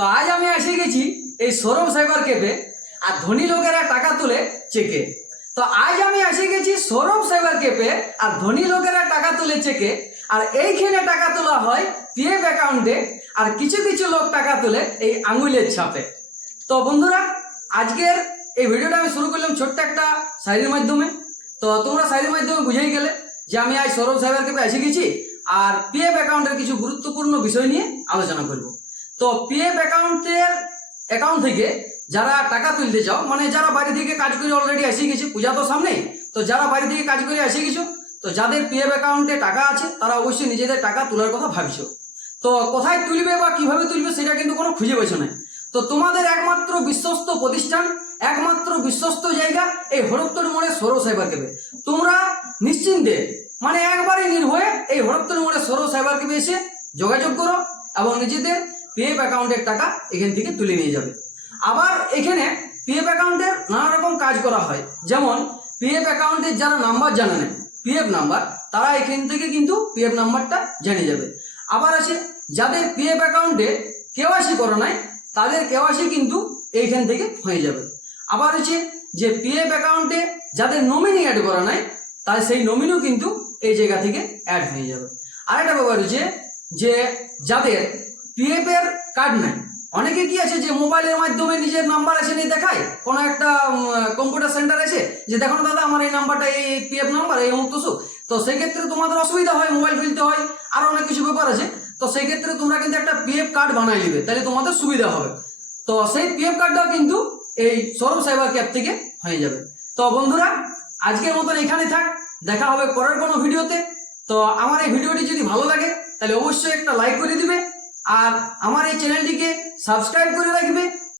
তো আজ আমি এসে গেছি এই সৌরভ সাইবার ক্যাফে আর ধনী লোকেরা টাকা তুলে চেকে তো আজ আমি এসে গেছি সৌরভ সাইবার ক্যাফে আর ধনী লোকেরা টাকা তুলে চেকে আর এইখানে টাকা তোলা হয় পিএফ অ্যাকাউন্টে আর কিছু কিছু লোক টাকা তুলে এই আঙুলের ছাপে। তো বন্ধুরা, আজকের এই ভিডিওটা আমি শুরু করলাম ছোট্ট একটা শাড়ির মাধ্যমে। তো তোমরা শাড়ির মাধ্যমে বুঝেই গেলে যে আমি আজ সৌরভ সাইবার কাছে এসে গেছি, আর পিএফ অ্যাকাউন্টের কিছু গুরুত্বপূর্ণ বিষয় নিয়ে আলোচনা করব। তো পিএফ অ্যাকাউন্টের অ্যাকাউন্ট থেকে যারা টাকা তুলতে চাও মানে যারা বাড়ি থেকে কাজ করে অলরেডি এসে গেছে, পূজা তো সামনেই, তো যারা বাড়ি থেকে কাজ করে এসে গেছো, তো যাদের পিএফ অ্যাকাউন্টে টাকা আছে, তারা অবশ্যই নিজেদের টাকা তোলার কথা ভাবছ। তো কোথায় তুলবে বা কীভাবে তুলবে সেটা কিন্তু কোনো খুঁজে পেছো না। তো তোমাদের একমাত্র বিশ্বস্ত প্রতিষ্ঠান, একমাত্র বিশ্বস্ত জায়গা এই হরত্তর মোড়ে সৌরভ সাইবার কেবে তোমরা নিশ্চিন্তে মানে একবারই নির্ভয়ে এই হরত্তর মোড়ে সৌরভ সাইবার কেবে এসে যোগাযোগ করো এবং নিজেদের পিএফ অ্যাকাউন্টের টাকা এখান থেকে তুলে নিয়ে যাবে। আবার এখানে পিএফ অ্যাকাউন্টের নানা রকম কাজ করা হয়। যেমন পিএফ অ্যাকাউন্টের যারা নাম্বার জানে না পিএফ নাম্বার তারা এখান থেকে কিন্তু পিএফ নাম্বারটা জেনে যাবে। আবার আছে, যাদের পিএফ অ্যাকাউন্টে কেওয়াইসি করো নাই, তাদের কেওয়াইসি কিন্তু এইখান থেকে হয়ে যাবে। আবার হচ্ছে যে পিএফ অ্যাকাউন্টে যাদের নমিনি অ্যাড করা নাই, তার সেই নমিনিও কিন্তু এই জায়গা থেকে অ্যাড হয়ে যাবে। আরেকটা ব্যাপার হচ্ছে যে, যাদের পিএফ কার্ড নাই। অনেকে কি আছে যে মোবাইলের মাধ্যমে নিজের নাম্বার আছে নিয়ে দেখায়? কোনো একটা কম্পিউটার সেন্টার আছে যে দেখো না দাদা, আমার এই নাম্বারটা এই পিএফ নাম্বার এই অমুক তসুক তো সেই ক্ষেত্রে তোমাদের অসুবিধা হয় মোবাইল ফেলতে হয়, আর অনেক কিছু ব্যাপার আছে। তো সেই ক্ষেত্রে তোমরা কিন্তু একটা পিএফ কার্ড বানাই নেবে, তাহলে তোমাদের সুবিধা হবে। তো সেই পিএফ কার্ডটাও কিন্তু এই সৌরভ সাইবার ক্যাব থেকে হয়ে যাবে। তো বন্ধুরা, আজকের মতন এখানে থাক। দেখা হবে পরের কোনো ভিডিওতে তো। আমার এই ভিডিওটি যদি ভালো লাগে, তাহলে অবশ্যই একটা লাইক করে দিবে। আর আমার এই চ্যানেলটিকে সাবস্ক্রাইব করে রাখবে